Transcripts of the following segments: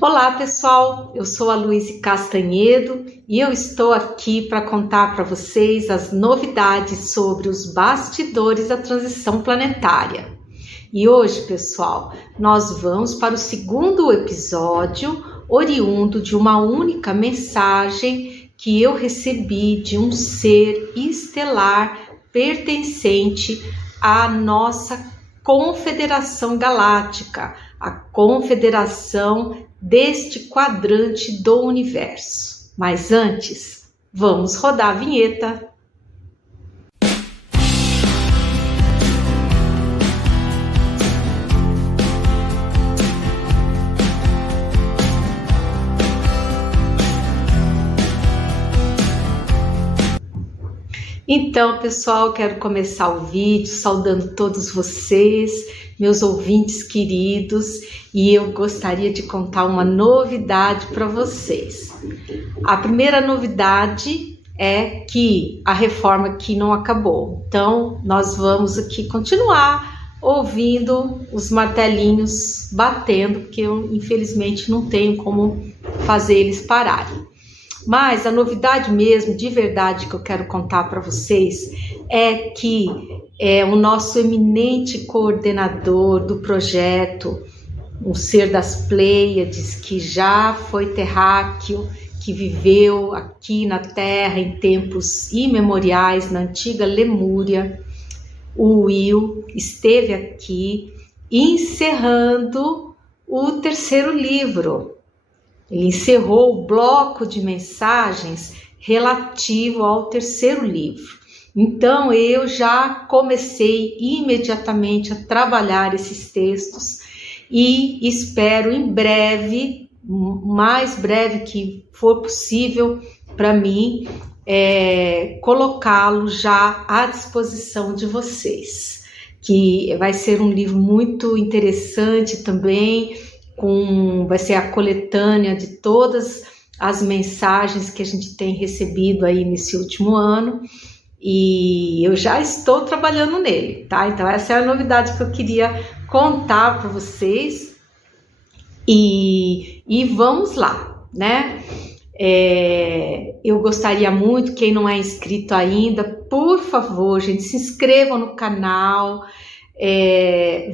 Olá pessoal, eu sou a Louise Castanhedo e eu estou aqui para contar para vocês as novidades sobre os bastidores da transição planetária. E hoje, pessoal, nós vamos para o segundo episódio, oriundo de uma única mensagem que eu recebi de um ser estelar pertencente à nossa Confederação Galáctica, a confederação deste quadrante do universo. Mas antes, vamos rodar a vinheta. Então, pessoal, quero começar o vídeo saudando todos vocês, meus ouvintes queridos, e eu gostaria de contar uma novidade para vocês. A primeira novidade é que a reforma aqui não acabou, então nós vamos aqui continuar ouvindo os martelinhos batendo, porque eu infelizmente não tenho como fazer eles pararem. Mas a novidade mesmo, de verdade, que eu quero contar para vocês é que o nosso eminente coordenador do projeto, um ser das Pleiades, que já foi terráqueo, que viveu aqui na Terra em tempos imemoriais, na antiga Lemúria, o Will, esteve aqui encerrando o terceiro livro. Ele encerrou o bloco de mensagens relativo ao terceiro livro. Então, eu já comecei imediatamente a trabalhar esses textos e espero em breve, mais breve que for possível para mim, colocá-lo já à disposição de vocês. Que vai ser um livro muito interessante também, vai ser a coletânea de todas as mensagens que a gente tem recebido aí nesse último ano, e eu já estou trabalhando nele, tá? Então essa é a novidade que eu queria contar para vocês, e vamos lá, né? Eu gostaria muito, quem não é inscrito ainda, por favor, gente, se inscrevam no canal.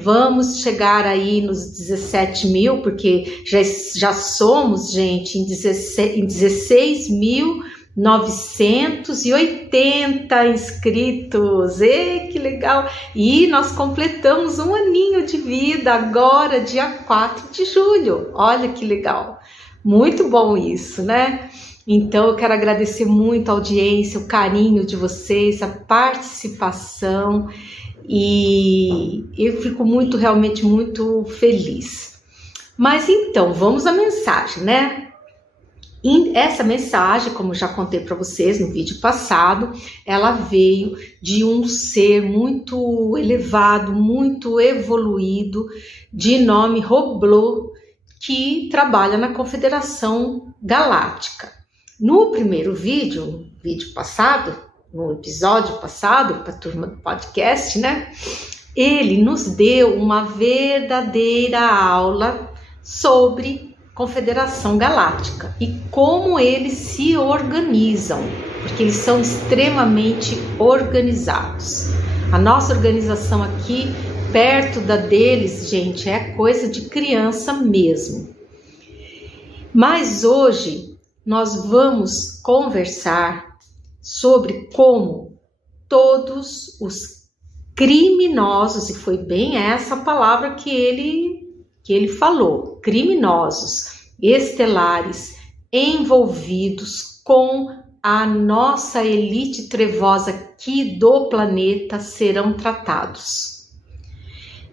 Vamos chegar aí nos 17 mil, porque já somos, gente, em 16.980 inscritos. Que legal! E nós completamos um aninho de vida agora, dia 4 de julho. Olha que legal! Muito bom isso, né? Então eu quero agradecer muito a audiência, o carinho de vocês, a participação. E eu fico realmente muito feliz. Mas então, vamos à mensagem, né? Essa mensagem, como já contei para vocês no vídeo passado, ela veio de um ser muito elevado, muito evoluído, de nome Roblô, que trabalha na Confederação Galáctica. No primeiro vídeo passado, no episódio passado, para a turma do podcast, né? Ele nos deu uma verdadeira aula sobre Confederação Galáctica e como eles se organizam, porque eles são extremamente organizados. A nossa organização aqui, perto da deles, gente, é coisa de criança mesmo. Mas hoje nós vamos conversar sobre como todos os criminosos, e foi bem essa palavra que ele falou, criminosos estelares envolvidos com a nossa elite trevosa aqui do planeta serão tratados.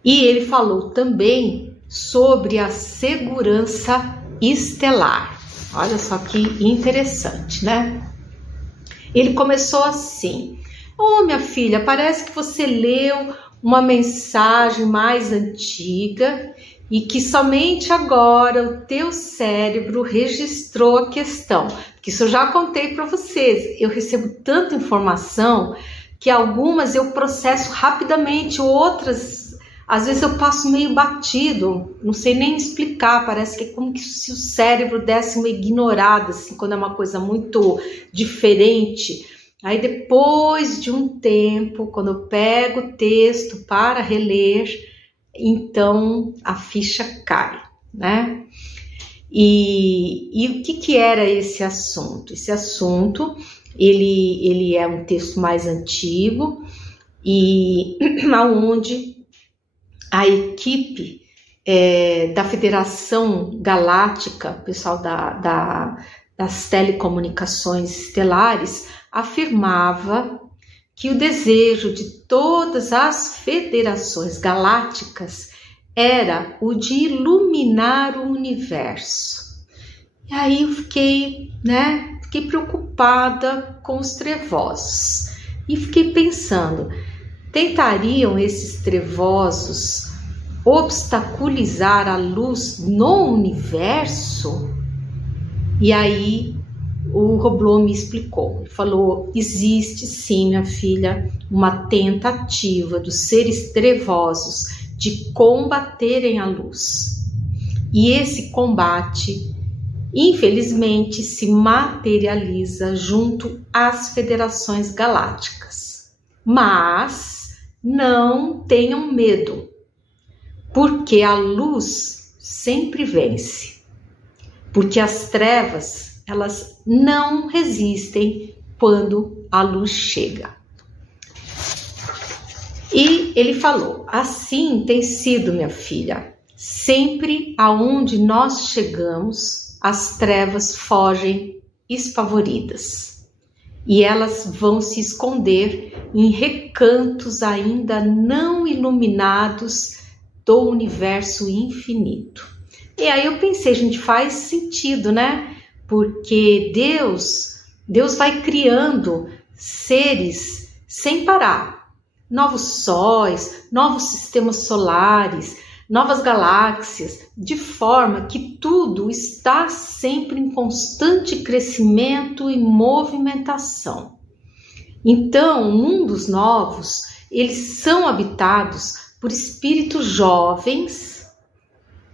E ele falou também sobre a segurança estelar. Olha só que interessante, né? Ele começou assim: minha filha, parece que você leu uma mensagem mais antiga e que somente agora o teu cérebro registrou a questão. Porque isso eu já contei para vocês. Eu recebo tanta informação que algumas eu processo rapidamente, outras Às vezes eu passo meio batido, não sei nem explicar, parece que é como se o cérebro desse uma ignorada, assim, quando é uma coisa muito diferente. Aí depois de um tempo, quando eu pego o texto para reler, então a ficha cai, né? E o que era esse assunto? Esse assunto, ele é um texto mais antigo e onde a equipe da Federação Galáctica, o pessoal das telecomunicações estelares, afirmava que o desejo de todas as federações galácticas era o de iluminar o universo. E aí eu fiquei preocupada com os trevosos e fiquei pensando, tentariam esses trevosos obstaculizar a luz no universo? E aí o Roblot me explicou, ele falou, existe sim, minha filha, uma tentativa dos seres trevosos de combaterem a luz. E esse combate, infelizmente, se materializa junto às federações galácticas. Mas não tenham medo, porque a luz sempre vence. Porque as trevas, elas não resistem quando a luz chega. E ele falou, assim tem sido, minha filha, sempre aonde nós chegamos, as trevas fogem espavoridas. E elas vão se esconder em recantos ainda não iluminados do universo infinito. E aí eu pensei, gente, faz sentido, né? Porque Deus vai criando seres sem parar. Novos sóis, novos sistemas solares, novas galáxias, de forma que tudo está sempre em constante crescimento e movimentação. Então, mundos novos, eles são habitados por espíritos jovens,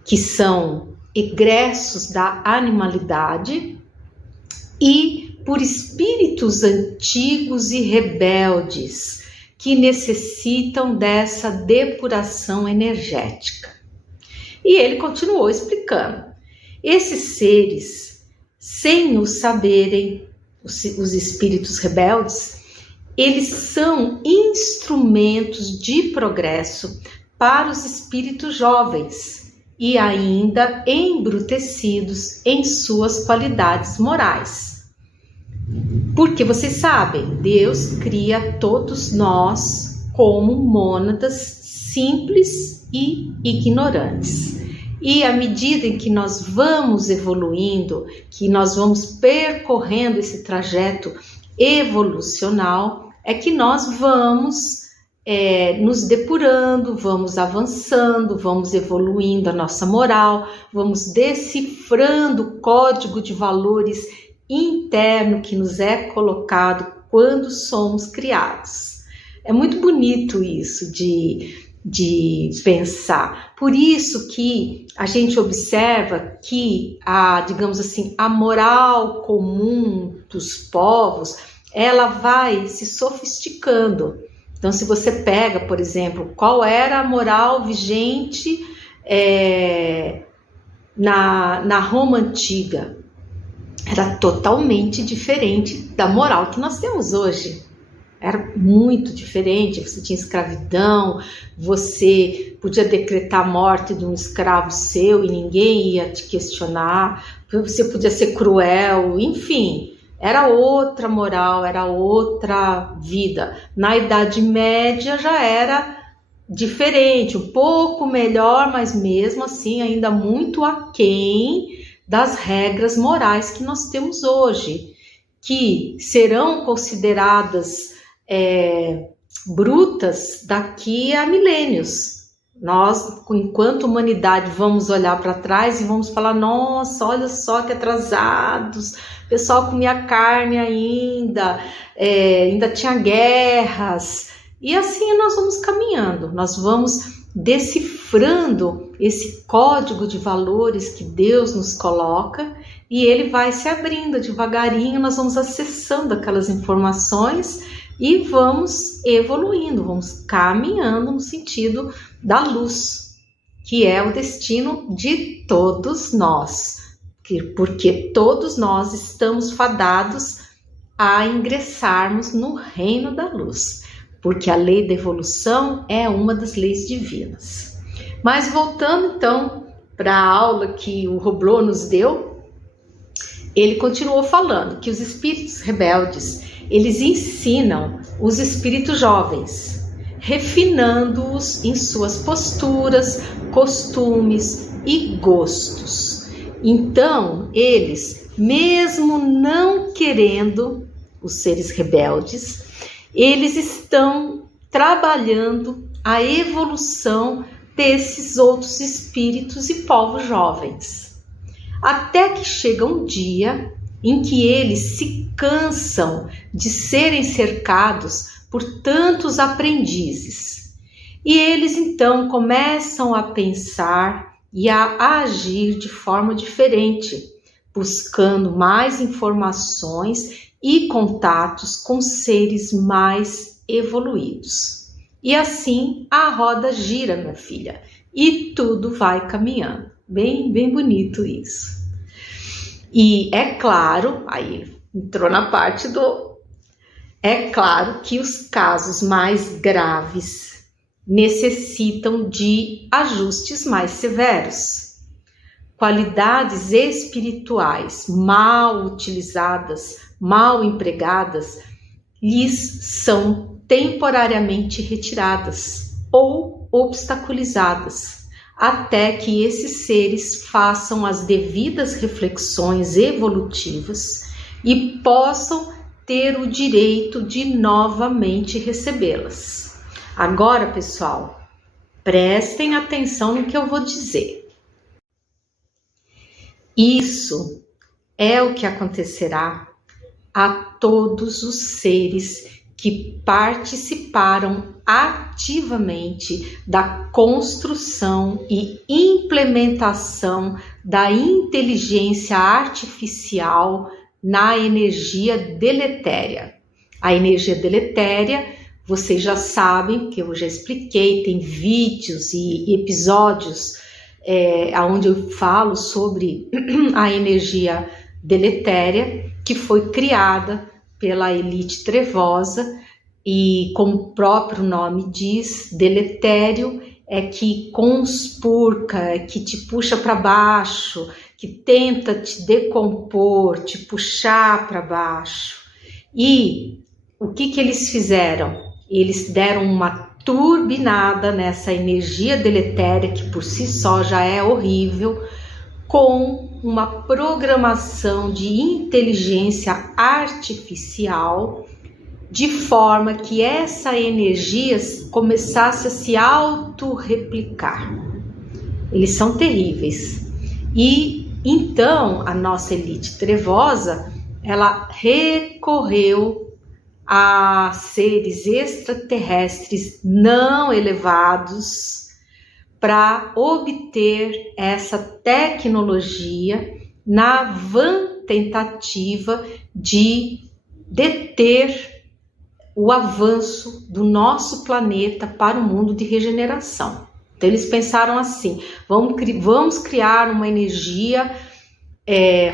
que são egressos da animalidade, e por espíritos antigos e rebeldes, que necessitam dessa depuração energética. E ele continuou explicando. Esses seres, sem o saberem, os espíritos rebeldes, eles são instrumentos de progresso para os espíritos jovens e ainda embrutecidos em suas qualidades morais. Porque vocês sabem, Deus cria todos nós como mônadas simples e ignorantes. E à medida em que nós vamos evoluindo, que nós vamos percorrendo esse trajeto evolucional, é que nós vamos nos depurando, vamos avançando, vamos evoluindo a nossa moral, vamos decifrando o código de valores interno que nos é colocado quando somos criados. É muito bonito isso de pensar. Por isso que a gente observa que digamos assim, a moral comum dos povos, ela vai se sofisticando. Então, se você pega, por exemplo, qual era a moral vigente na Roma Antiga, era totalmente diferente da moral que nós temos hoje. Era muito diferente, você tinha escravidão, você podia decretar a morte de um escravo seu e ninguém ia te questionar, você podia ser cruel, enfim, era outra moral, era outra vida. Na Idade Média já era diferente, um pouco melhor, mas mesmo assim ainda muito aquém das regras morais que nós temos hoje, que serão consideradas brutas daqui a milênios. Nós, enquanto humanidade, vamos olhar para trás e vamos falar, nossa, olha só que atrasados, o pessoal comia carne ainda tinha guerras, e assim nós vamos caminhando, nós vamos decifrando esse código de valores que Deus nos coloca, e ele vai se abrindo devagarinho, nós vamos acessando aquelas informações e vamos evoluindo, vamos caminhando no sentido da luz, que é o destino de todos nós, porque todos nós estamos fadados a ingressarmos no reino da luz, porque a lei da evolução é uma das leis divinas. Mas voltando então para a aula que o Roblot nos deu, ele continuou falando que os espíritos rebeldes, eles ensinam os espíritos jovens, refinando-os em suas posturas, costumes e gostos. Então, eles, mesmo não querendo, os seres rebeldes, eles estão trabalhando a evolução desses outros espíritos e povos jovens. Até que chega um dia em que eles se cansam de serem cercados por tantos aprendizes. E eles então começam a pensar e a agir de forma diferente, buscando mais informações e contatos com seres mais evoluídos. E assim a roda gira, minha filha, e tudo vai caminhando. Bem bonito isso. E é claro, aí entrou na parte do... É claro que os casos mais graves necessitam de ajustes mais severos. Qualidades espirituais mal utilizadas, mal empregadas, lhes são temporariamente retiradas ou obstaculizadas, até que esses seres façam as devidas reflexões evolutivas e possam ter o direito de novamente recebê-las. Agora, pessoal, prestem atenção no que eu vou dizer. Isso é o que acontecerá a todos os seres que participaram ativamente da construção e implementação da inteligência artificial na energia deletéria. A energia deletéria, vocês já sabem, que eu já expliquei, tem vídeos e episódios onde eu falo sobre a energia deletéria que foi criada pela elite trevosa, e como o próprio nome diz, deletério é que conspurca, é que te puxa para baixo, que tenta te decompor, te puxar para baixo. E o que eles fizeram? Eles deram uma turbinada nessa energia deletéria, que por si só já é horrível, com uma programação de inteligência artificial, de forma que essa energia começasse a se autorreplicar. Eles são terríveis. E então a nossa elite trevosa, ela recorreu a seres extraterrestres não elevados para obter essa tecnologia na vã tentativa de deter o avanço do nosso planeta para o mundo de regeneração. Então eles pensaram assim, vamos criar uma energia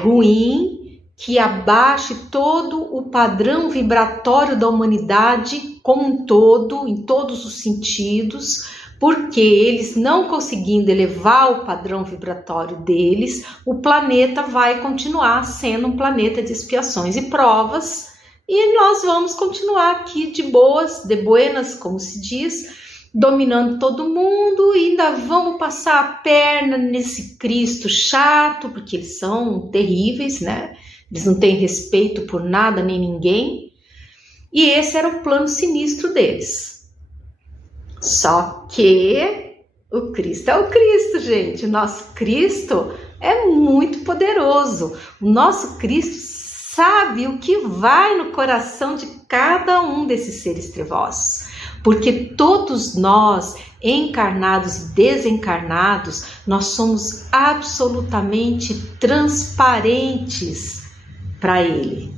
ruim que abaixe todo o padrão vibratório da humanidade como um todo, em todos os sentidos, porque eles não conseguindo elevar o padrão vibratório deles, o planeta vai continuar sendo um planeta de expiações e provas, e nós vamos continuar aqui de boas, de buenas, como se diz, dominando todo mundo, e ainda vamos passar a perna nesse Cristo chato, porque eles são terríveis, né? Eles não têm respeito por nada nem ninguém. E esse era o plano sinistro deles. Só que o Cristo é o Cristo, gente. O nosso Cristo é muito poderoso. O nosso Cristo sabe o que vai no coração de cada um desses seres trevosos. Porque todos nós, encarnados e desencarnados, nós somos absolutamente transparentes para Ele.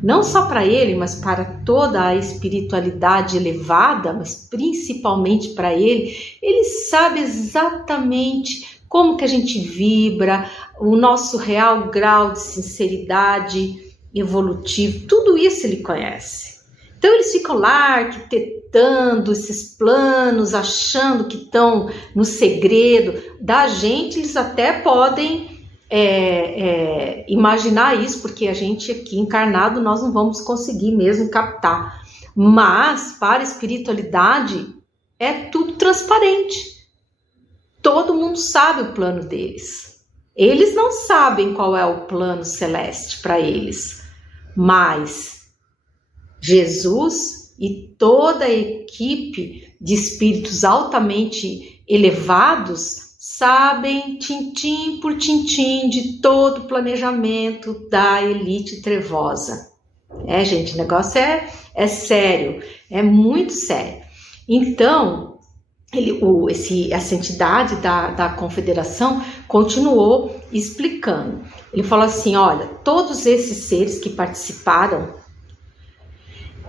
Não só para Ele, mas para toda a espiritualidade elevada, mas principalmente para Ele. Ele sabe exatamente como que a gente vibra, o nosso real grau de sinceridade evolutivo, tudo isso Ele conhece. Então eles ficam lá arquitetando esses planos, achando que estão no segredo da gente. Eles até podem imaginar isso, porque a gente aqui encarnado nós não vamos conseguir mesmo captar. Mas para a espiritualidade é tudo transparente. Todo mundo sabe o plano deles. Eles não sabem qual é o plano celeste para eles, mas Jesus e toda a equipe de espíritos altamente elevados sabem, tintim por tintim, de todo o planejamento da elite trevosa. Gente, o negócio é sério, é muito sério. Então, essa entidade da confederação continuou explicando. Ele falou assim, olha, todos esses seres que participaram,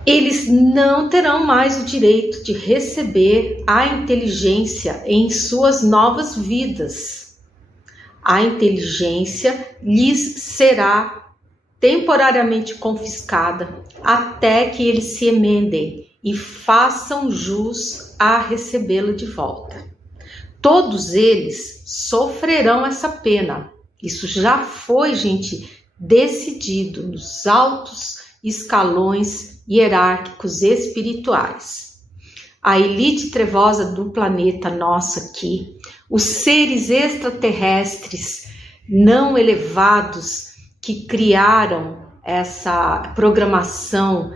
eles não terão mais o direito de receber a inteligência em suas novas vidas. A inteligência lhes será temporariamente confiscada até que eles se emendem e façam jus a recebê-la de volta. Todos eles sofrerão essa pena. Isso já foi, gente, decidido nos altos escalões hierárquicos espirituais. A elite trevosa do planeta nosso aqui, os seres extraterrestres não elevados que criaram essa programação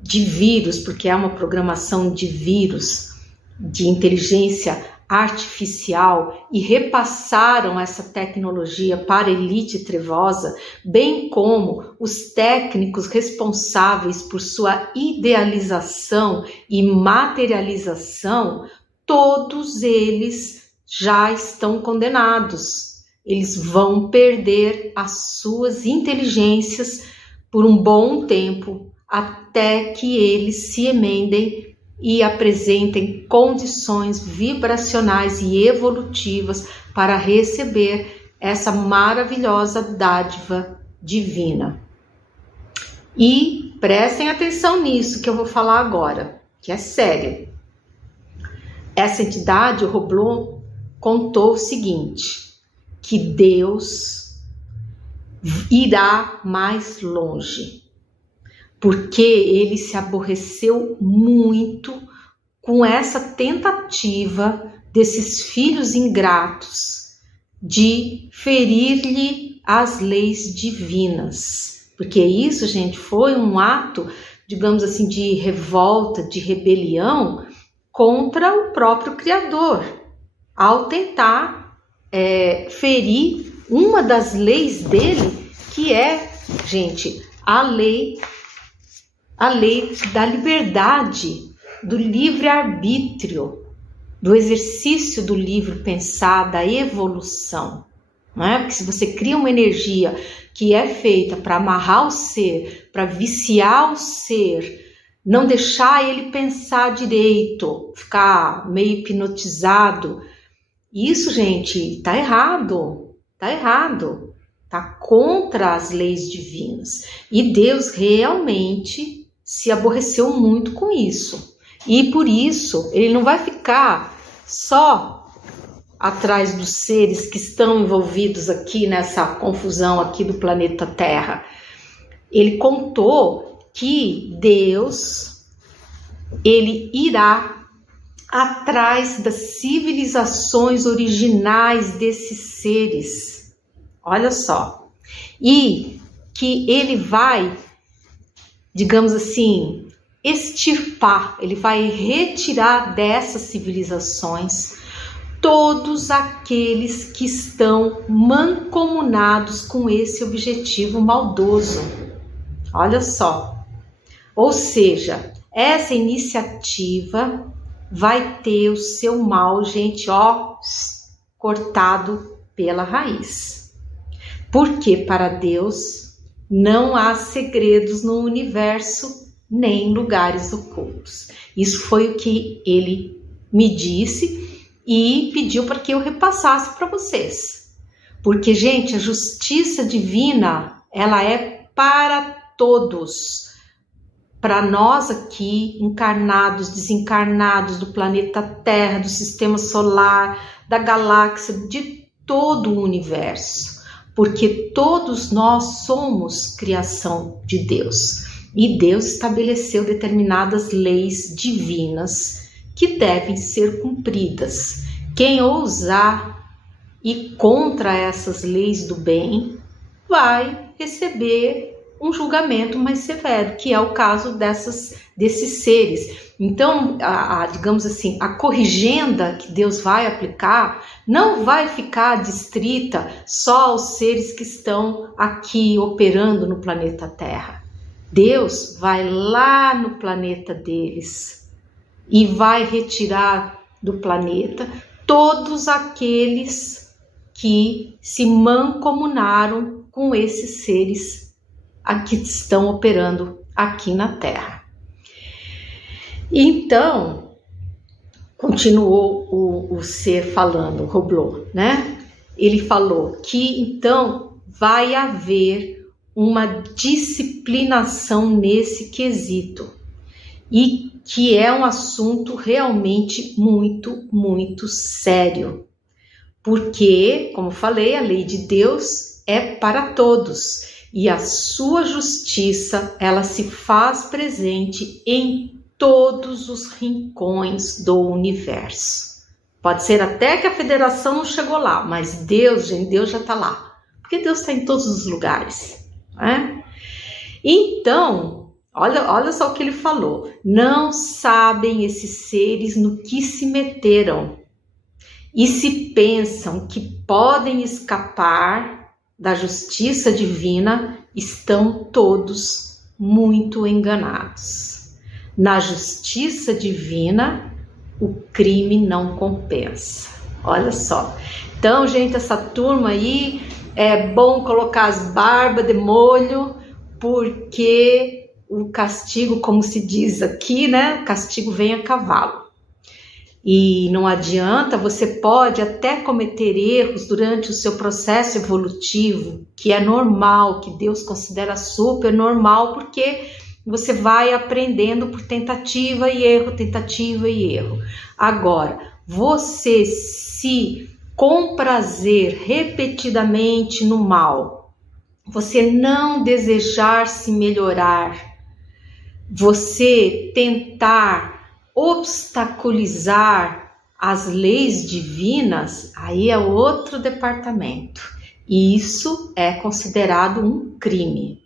de vírus, porque é uma programação de vírus, de inteligência artificial, e repassaram essa tecnologia para a elite trevosa, bem como os técnicos responsáveis por sua idealização e materialização, todos eles já estão condenados. Eles vão perder as suas inteligências por um bom tempo, até que eles se emendem e apresentem condições vibracionais e evolutivas para receber essa maravilhosa dádiva divina. E prestem atenção nisso que eu vou falar agora, que é sério. Essa entidade, o Roblon, contou o seguinte, que Deus irá mais longe, porque ele se aborreceu muito com essa tentativa desses filhos ingratos de ferir-lhe as leis divinas. Porque isso, gente, foi um ato, digamos assim, de revolta, de rebelião contra o próprio Criador, ao tentar ferir uma das leis dele, que é, gente, a lei da liberdade, do livre-arbítrio, do exercício do livre pensar, da evolução. Não é? Porque se você cria uma energia que é feita para amarrar o ser, para viciar o ser, não deixar ele pensar direito, ficar meio hipnotizado, isso, gente, tá errado, tá contra as leis divinas. E Deus realmente se aborreceu muito com isso. E por isso, ele não vai ficar só atrás dos seres que estão envolvidos aqui nessa confusão aqui do planeta Terra. Ele contou que Deus, ele irá atrás das civilizações originais desses seres. Olha só. E que ele vai, digamos assim, extirpar, ele vai retirar dessas civilizações todos aqueles que estão mancomunados com esse objetivo maldoso. Olha só. Ou seja, essa iniciativa vai ter o seu mal, gente, ó, cortado pela raiz. Porque para Deus não há segredos no universo, nem lugares ocultos. Isso foi o que ele me disse e pediu para que eu repassasse para vocês. Porque, gente, a justiça divina, ela é para todos. Para nós aqui, encarnados, desencarnados do planeta Terra, do sistema solar, da galáxia, de todo o universo. Porque todos nós somos criação de Deus. E Deus estabeleceu determinadas leis divinas que devem ser cumpridas. Quem ousar ir contra essas leis do bem vai receber um julgamento mais severo, que é o caso desses seres. Então, digamos assim, a corrigenda que Deus vai aplicar não vai ficar distrita só aos seres que estão aqui operando no planeta Terra. Deus vai lá no planeta deles e vai retirar do planeta todos aqueles que se mancomunaram com esses seres que estão operando aqui na Terra. Então, continuou o ser falando, o Roblot, né? Ele falou que então vai haver uma disciplinação nesse quesito e que é um assunto realmente muito, muito sério. Porque, como falei, a lei de Deus é para todos. E a sua justiça, ela se faz presente em todos os rincões do universo. Pode ser até que a federação não chegou lá, mas Deus, gente, Deus já está lá. Porque Deus está em todos os lugares, né? Então, olha só o que ele falou. Não sabem esses seres no que se meteram. E se pensam que podem escapar da justiça divina, estão todos muito enganados. Na justiça divina, o crime não compensa. Olha só. Então, gente, essa turma aí, é bom colocar as barbas de molho, porque o castigo, como se diz aqui, né? O castigo vem a cavalo. E não adianta, você pode até cometer erros durante o seu processo evolutivo, que é normal, que Deus considera super normal, porque você vai aprendendo por tentativa e erro. Agora, você se comprazer repetidamente no mal, você não desejar se melhorar, você tentar obstaculizar as leis divinas, aí é outro departamento. E isso é considerado um crime.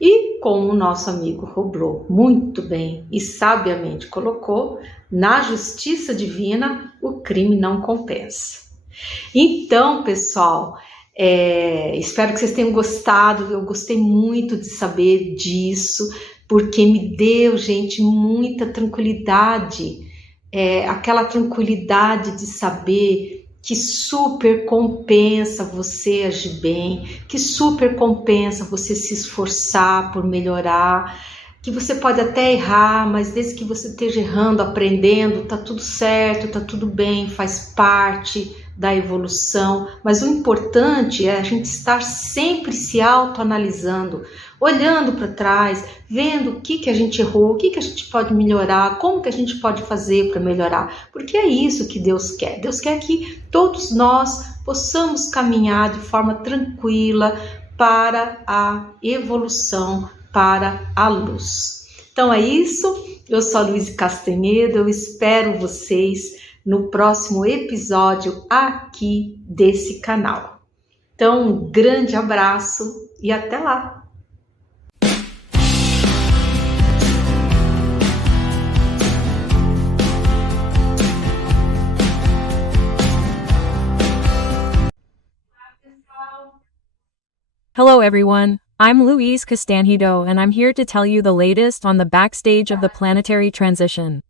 E como o nosso amigo Roblot muito bem e sabiamente colocou, na justiça divina o crime não compensa. Então, pessoal, espero que vocês tenham gostado. Eu gostei muito de saber disso, porque me deu, gente, muita tranquilidade, aquela tranquilidade de saber que super compensa você agir bem, que super compensa você se esforçar por melhorar, que você pode até errar, mas desde que você esteja errando, aprendendo, tá tudo certo, tá tudo bem, faz parte da evolução. Mas o importante é a gente estar sempre se autoanalisando, olhando para trás, vendo o que a gente errou, o que a gente pode melhorar, como que a gente pode fazer para melhorar, porque é isso que Deus quer. Deus quer que todos nós possamos caminhar de forma tranquila para a evolução, para a luz. Então é isso, eu sou a Louise Castanhedo, eu espero vocês no próximo episódio aqui desse canal. Então, um grande abraço e até lá! Hello everyone, I'm Louise Castanhedo and I'm here to tell you the latest on the backstage of the planetary transition.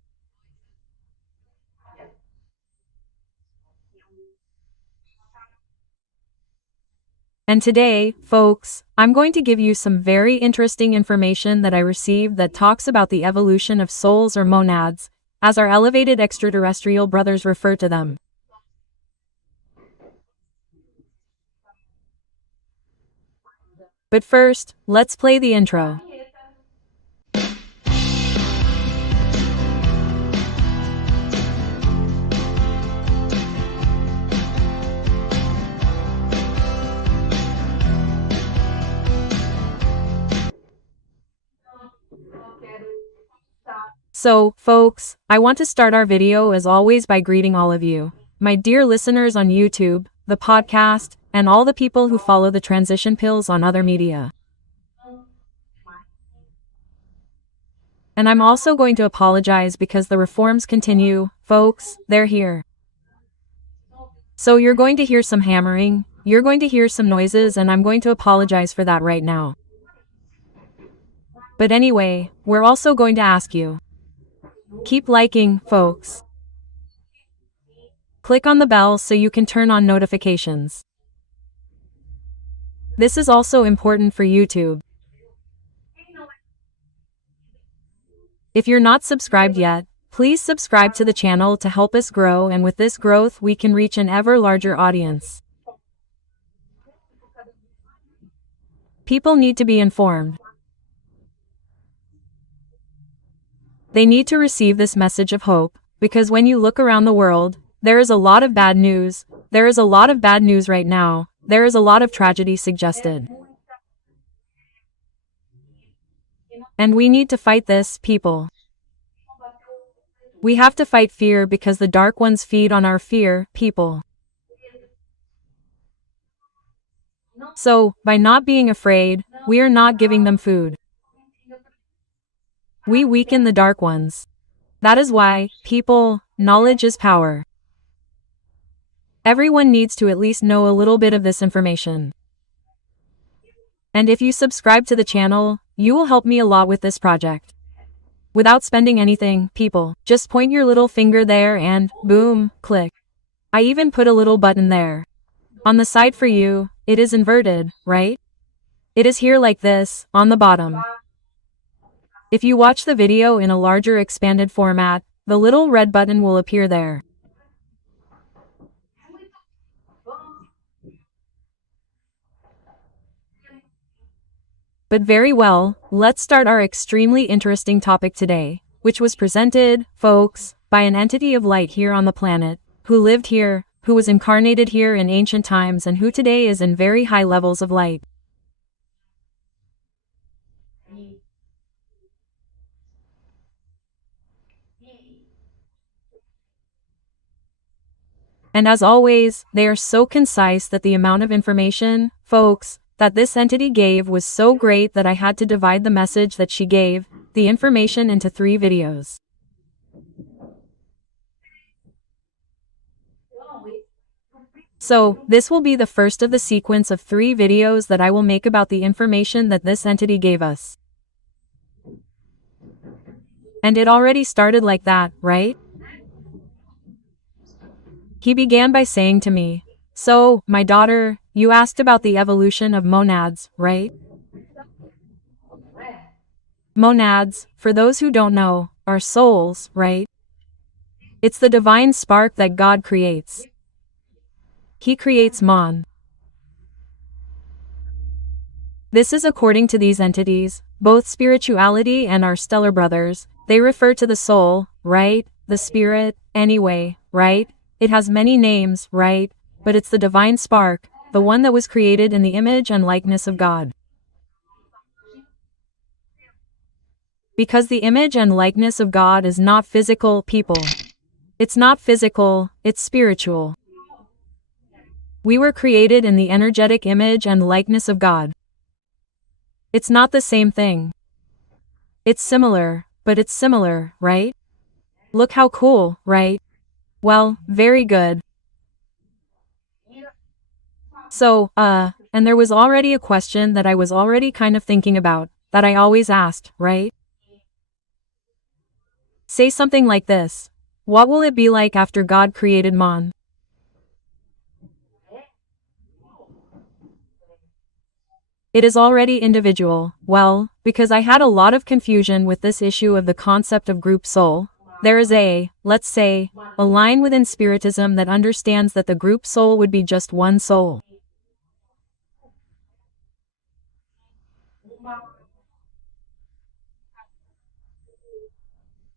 And today, folks, I'm going to give you some very interesting information that I received that talks about the evolution of souls or monads, as our elevated extraterrestrial brothers refer to them. But first, let's play the intro. So, folks, I want to start our video as always by greeting all of you, my dear listeners on YouTube, the podcast, and all the people who follow the transition pills on other media. And I'm also going to apologize because the reforms continue, folks, they're here. So you're going to hear some hammering, you're going to hear some noises, and I'm going to apologize for that right now. But anyway, we're also going to ask you, keep liking, folks. Click on the bell so you can turn on notifications. This is also important for YouTube. If you're not subscribed yet, please subscribe to the channel to help us grow, and with this growth we can reach an ever larger audience. People need to be informed. They need to receive this message of hope, because when you look around the world, there is a lot of bad news, there is a lot of bad news right now, there is a lot of tragedy suggested. And we need to fight this, people. We have to fight fear because the dark ones feed on our fear, people. So, by not being afraid, we are not giving them food. We weaken the dark ones. That is why, people, knowledge is power. Everyone needs to at least know a little bit of this information. And if you subscribe to the channel, you will help me a lot with this project. Without spending anything, people, just point your little finger there and, boom, click. I even put a little button there. On the side for you, it is inverted, right? It is here like this, on the bottom. If you watch the video in a larger expanded format, the little red button will appear there. But very well, let's start our extremely interesting topic today, which was presented, folks, by an entity of light here on the planet, who lived here, who was incarnated here in ancient times, and who today is in very high levels of light. And as always, they are so concise that the amount of information, folks, that this entity gave was so great that I had to divide the message that she gave, the information, into 3 videos. So, this will be the first of the sequence of 3 videos that I will make about the information that this entity gave us. And it already started like that, right? He began by saying to me, "So, my daughter, you asked about the evolution of monads, right?" Monads, for those who don't know, are souls, right? It's the divine spark that God creates. He creates mon. This is according to these entities, both spirituality and our stellar brothers, they refer to the soul, right? The spirit, anyway, right? It has many names, right? But it's the divine spark, the one that was created in the image and likeness of God. Because the image and likeness of God is not physical, people. It's not physical, it's spiritual. We were created in the energetic image and likeness of God. It's not the same thing. It's similar, but it's similar, right? Look how cool, right? Well, very good. So, and there was already a question that I was already kind of thinking about, that I always asked, right? Say something like this. What will it be like after God created man? It is already individual. Well, because I had a lot of confusion with this issue of the concept of group soul, there is let's say, a line within Spiritism that understands that the group soul would be just one soul.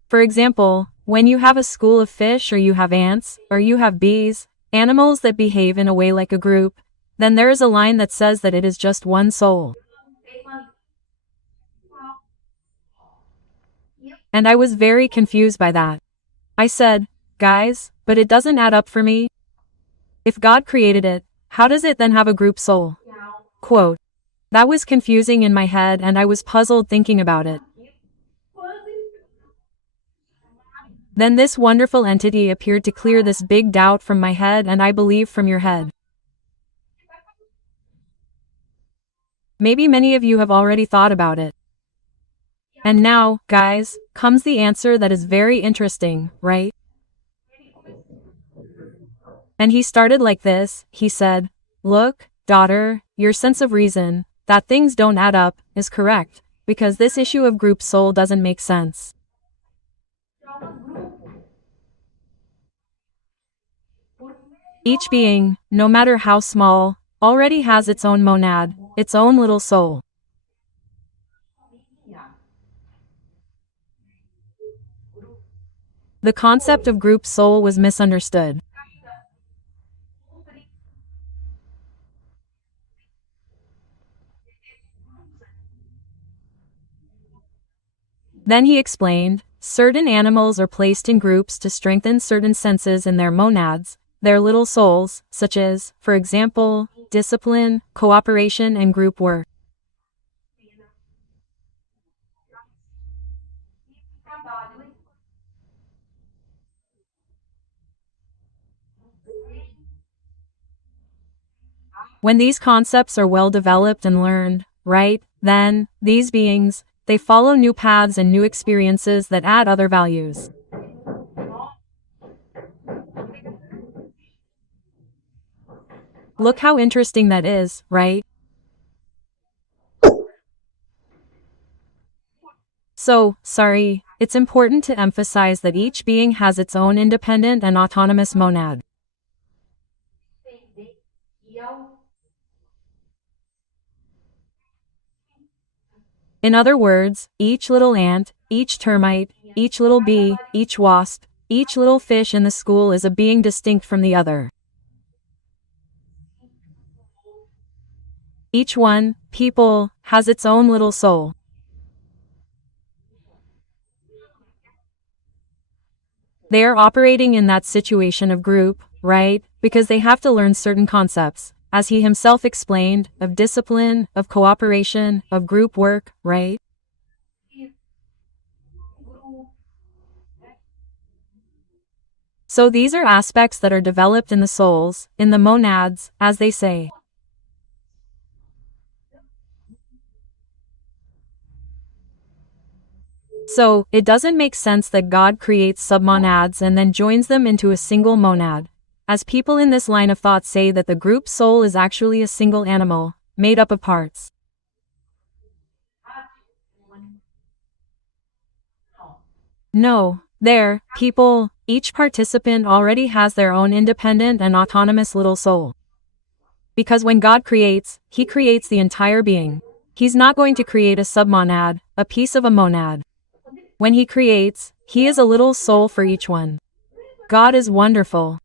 For example, when you have a school of fish or you have ants, or you have bees, animals that behave in a way like a group, then there is a line that says that it is just one soul. And I was very confused by that. I said, guys, but it doesn't add up for me. If God created it, how does it then have a group soul? Quote. That was confusing in my head and I was puzzled thinking about it. Then this wonderful entity appeared to clear this big doubt from my head and I believe from your head. Maybe many of you have already thought about it. And now, guys, comes the answer that is very interesting, right? And he started like this, he said, look, daughter, your sense of reason, that things don't add up, is correct, because this issue of group soul doesn't make sense. Each being, no matter how small, already has its own monad, its own little soul. The concept of group soul was misunderstood. Then he explained, certain animals are placed in groups to strengthen certain senses in their monads, their little souls, such as, for example, discipline, cooperation, and group work. When these concepts are well developed and learned, right, then, these beings, they follow new paths and new experiences that add other values. Look how interesting that is, right? So, sorry, it's important to emphasize that each being has its own independent and autonomous monad. In other words, each little ant, each termite, each little bee, each wasp, each little fish in the school is a being distinct from the other. Each one, people, has its own little soul. They are operating in that situation of group, right? Because they have to learn certain concepts, as he himself explained, of discipline, of cooperation, of group work, right? So these are aspects that are developed in the souls, in the monads, as they say. So, it doesn't make sense that God creates submonads and then joins them into a single monad, as people in this line of thought say that the group soul is actually a single animal, made up of parts. No, people, each participant already has their own independent and autonomous little soul. Because when God creates, He creates the entire being. He's not going to create a submonad, a piece of a monad. When He creates, He is a little soul for each one. God is wonderful.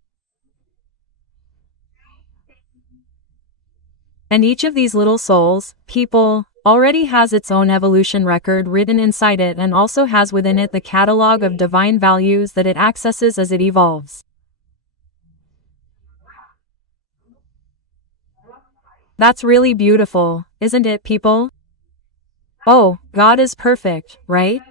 And each of these little souls, people, already has its own evolution record written inside it and also has within it the catalog of divine values that it accesses as it evolves. That's really beautiful, isn't it, people? Oh, God is perfect, right?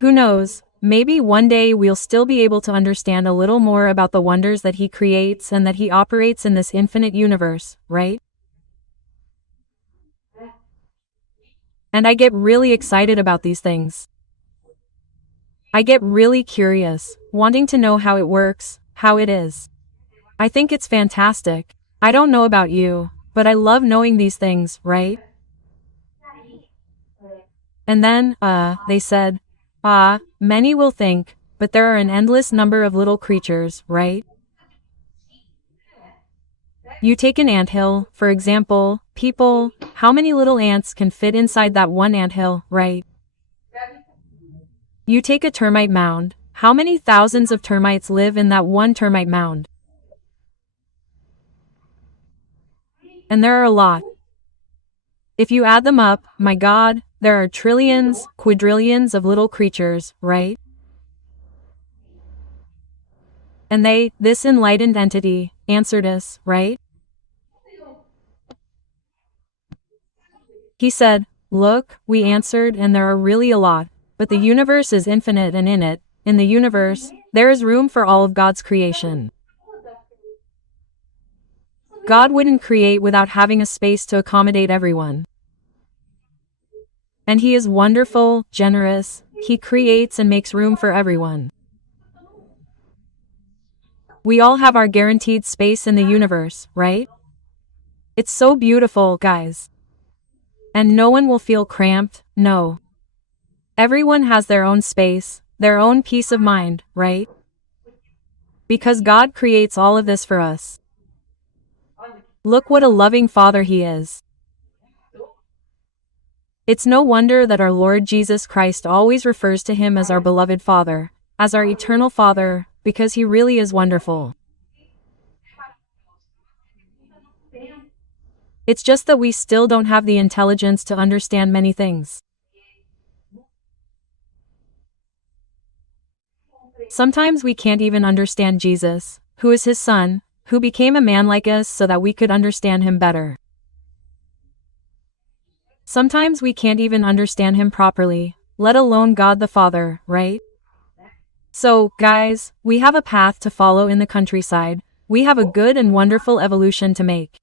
Who knows, maybe one day we'll still be able to understand a little more about the wonders that he creates and that he operates in this infinite universe, right? And I get really excited about these things. I get really curious, wanting to know how it works, how it is. I think it's fantastic. I don't know about you, but I love knowing these things, right? And then, they said, many will think, but there are an endless number of little creatures, right? You take an anthill, for example, people, how many little ants can fit inside that one anthill, right? You take a termite mound, how many thousands of termites live in that one termite mound? And there are a lot. If you add them up, my God, there are trillions, quadrillions of little creatures, right? And they, this enlightened entity, answered us, right? He said, look, we answered, and there are really a lot, but the universe is infinite, and in the universe, there is room for all of God's creation. God wouldn't create without having a space to accommodate everyone. And he is wonderful, generous, he creates and makes room for everyone. We all have our guaranteed space in the universe, right? It's so beautiful, guys. And no one will feel cramped, no. Everyone has their own space, their own peace of mind, right? Because God creates all of this for us. Look what a loving Father he is. It's no wonder that our Lord Jesus Christ always refers to him as our beloved Father, as our eternal Father, because he really is wonderful. It's just that we still don't have the intelligence to understand many things. Sometimes we can't even understand Jesus, who is his Son, who became a man like us so that we could understand him better. Sometimes we can't even understand him properly, let alone God the Father, right? So, guys, we have a path to follow in the countryside. We have a good and wonderful evolution to make.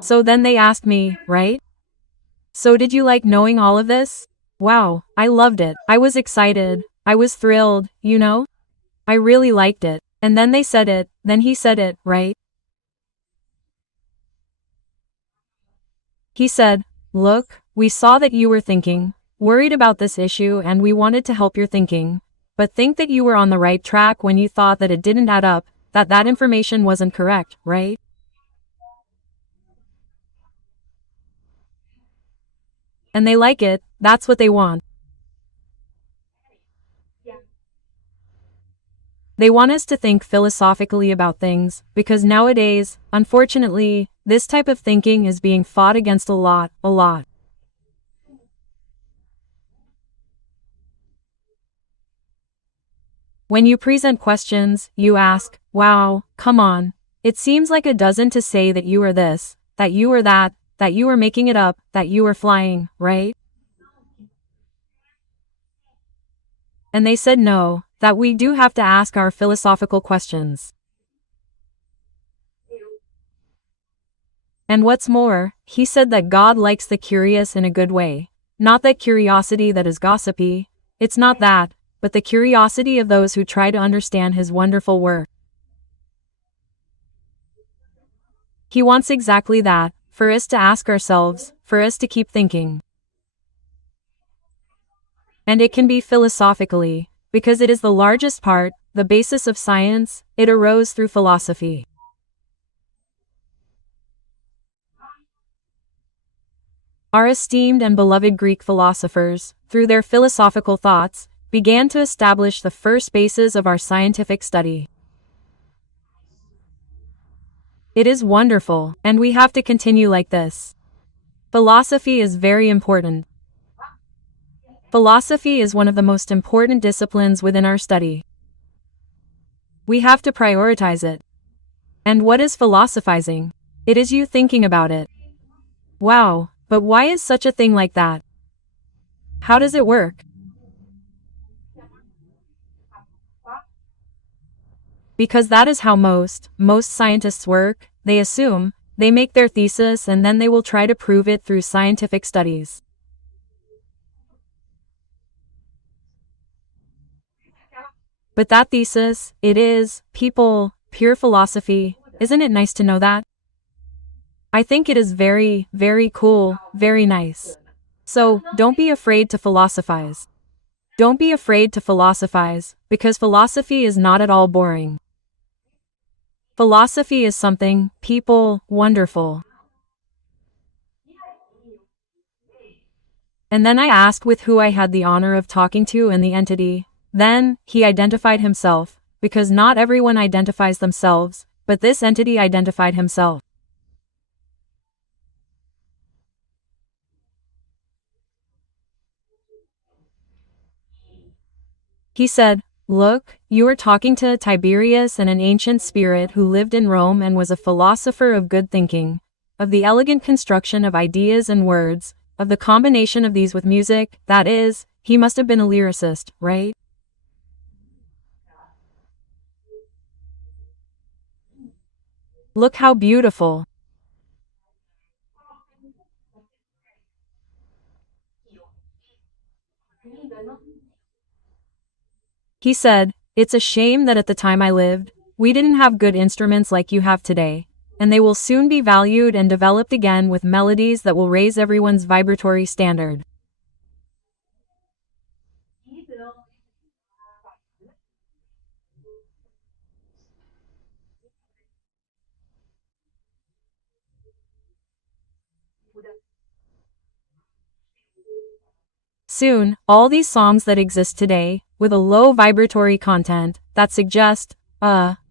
So then they asked me, right? So did you like knowing all of this? Wow, I loved it. I was excited. I was thrilled, you know? I really liked it. And then they said it, then he said it, right? He said, look, we saw that you were thinking, worried about this issue, and we wanted to help your thinking, but think that you were on the right track when you thought that it didn't add up, that information wasn't correct, right? And they like it, that's what they want. They want us to think philosophically about things, because nowadays, unfortunately, this type of thinking is being fought against a lot. When you present questions, you ask, wow, come on. It seems like a dozen to say that you are this, that you are that you are making it up, that you are flying, right? And they said no, that we do have to ask our philosophical questions. And what's more, he said that God likes the curious in a good way. Not that curiosity that is gossipy, it's not that, but the curiosity of those who try to understand his wonderful work. He wants exactly that, for us to ask ourselves, for us to keep thinking. And it can be philosophically, because it is the largest part, the basis of science, it arose through philosophy. Our esteemed and beloved Greek philosophers, through their philosophical thoughts, began to establish the first bases of our scientific study. It is wonderful, and we have to continue like this. Philosophy is very important. Philosophy is one of the most important disciplines within our study. We have to prioritize it. And what is philosophizing? It is you thinking about it. Wow, but why is such a thing like that? How does it work? Because that is how most scientists work. They assume, they make their thesis, and then they will try to prove it through scientific studies. But that thesis, it is, people, pure philosophy. Isn't it nice to know that? I think it is very, very cool, very nice. So, don't be afraid to philosophize. Don't be afraid to philosophize, because philosophy is not at all boring. Philosophy is something, people, wonderful. And then I asked with who I had the honor of talking to and the entity. Then, he identified himself, because not everyone identifies themselves, but this entity identified himself. He said, "Look, you are talking to Tiberius, and an ancient spirit who lived in Rome and was a philosopher of good thinking, of the elegant construction of ideas and words, of the combination of these with music, that is, he must have been a lyricist, right? Look how beautiful." He said, "It's a shame that at the time I lived, we didn't have good instruments like you have today, and they will soon be valued and developed again with melodies that will raise everyone's vibratory standard." Soon, all these songs that exist today, with a low vibratory content, that suggest,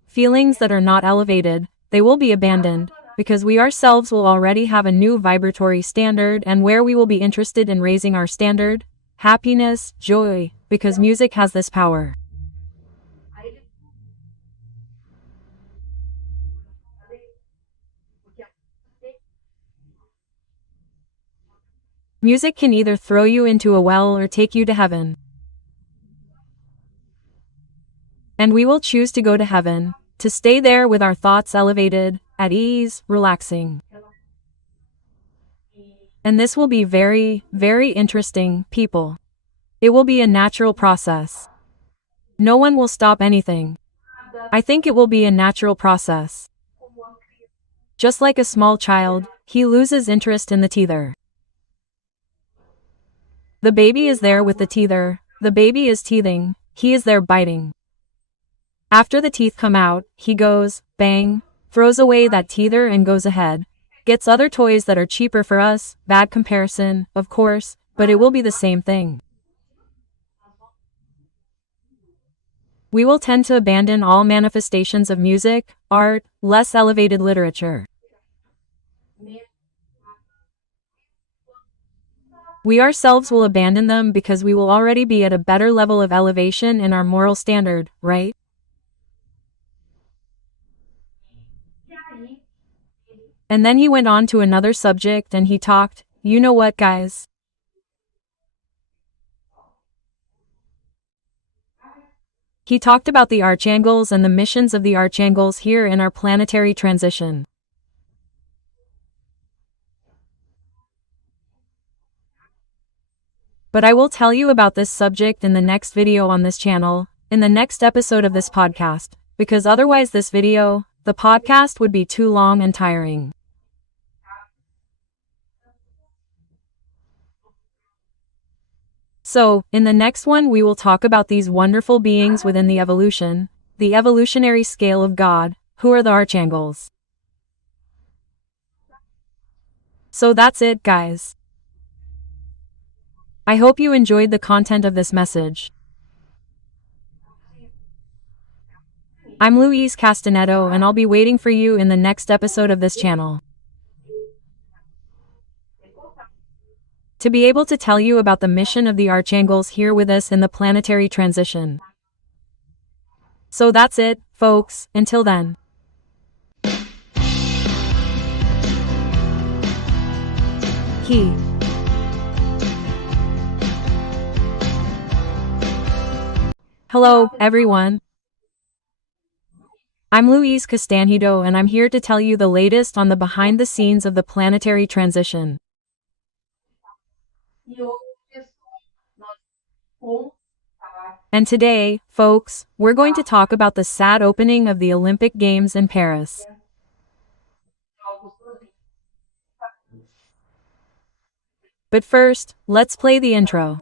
feelings that are not elevated, they will be abandoned, because we ourselves will already have a new vibratory standard, and where we will be interested in raising our standard, happiness, joy, because music has this power. Music can either throw you into a well or take you to heaven. And we will choose to go to heaven, to stay there with our thoughts elevated, at ease, relaxing. And this will be very, very interesting, people. It will be a natural process. No one will stop anything. I think it will be a natural process. Just like a small child, he loses interest in the teether. The baby is there with the teether, the baby is teething, he is there biting. After the teeth come out, he goes, bang, throws away that teether and goes ahead. Gets other toys that are cheaper for us, bad comparison, of course, but it will be the same thing. We will tend to abandon all manifestations of music, art, less elevated literature. We ourselves will abandon them because we will already be at a better level of elevation in our moral standard, right? And then he went on to another subject and he talked, you know what, guys? He talked about the archangels and the missions of the archangels here in our planetary transition. But I will tell you about this subject in the next video on this channel, in the next episode of this podcast, because otherwise this video, the podcast would be too long and tiring. So, in the next one we will talk about these wonderful beings within the evolution, the evolutionary scale of God, who are the archangels. So that's it, guys. I hope you enjoyed the content of this message. I'm Louise Castanhedo and I'll be waiting for you in the next episode of this channel. To be able to tell you about the mission of the archangels here with us in the planetary transition. So that's it, folks, until then. He. Hello, everyone. I'm Louise Castanhedo and I'm here to tell you the latest on the behind the scenes of the planetary transition. And today, folks, we're going to talk about the sad opening of the Olympic Games in Paris. But first, let's play the intro.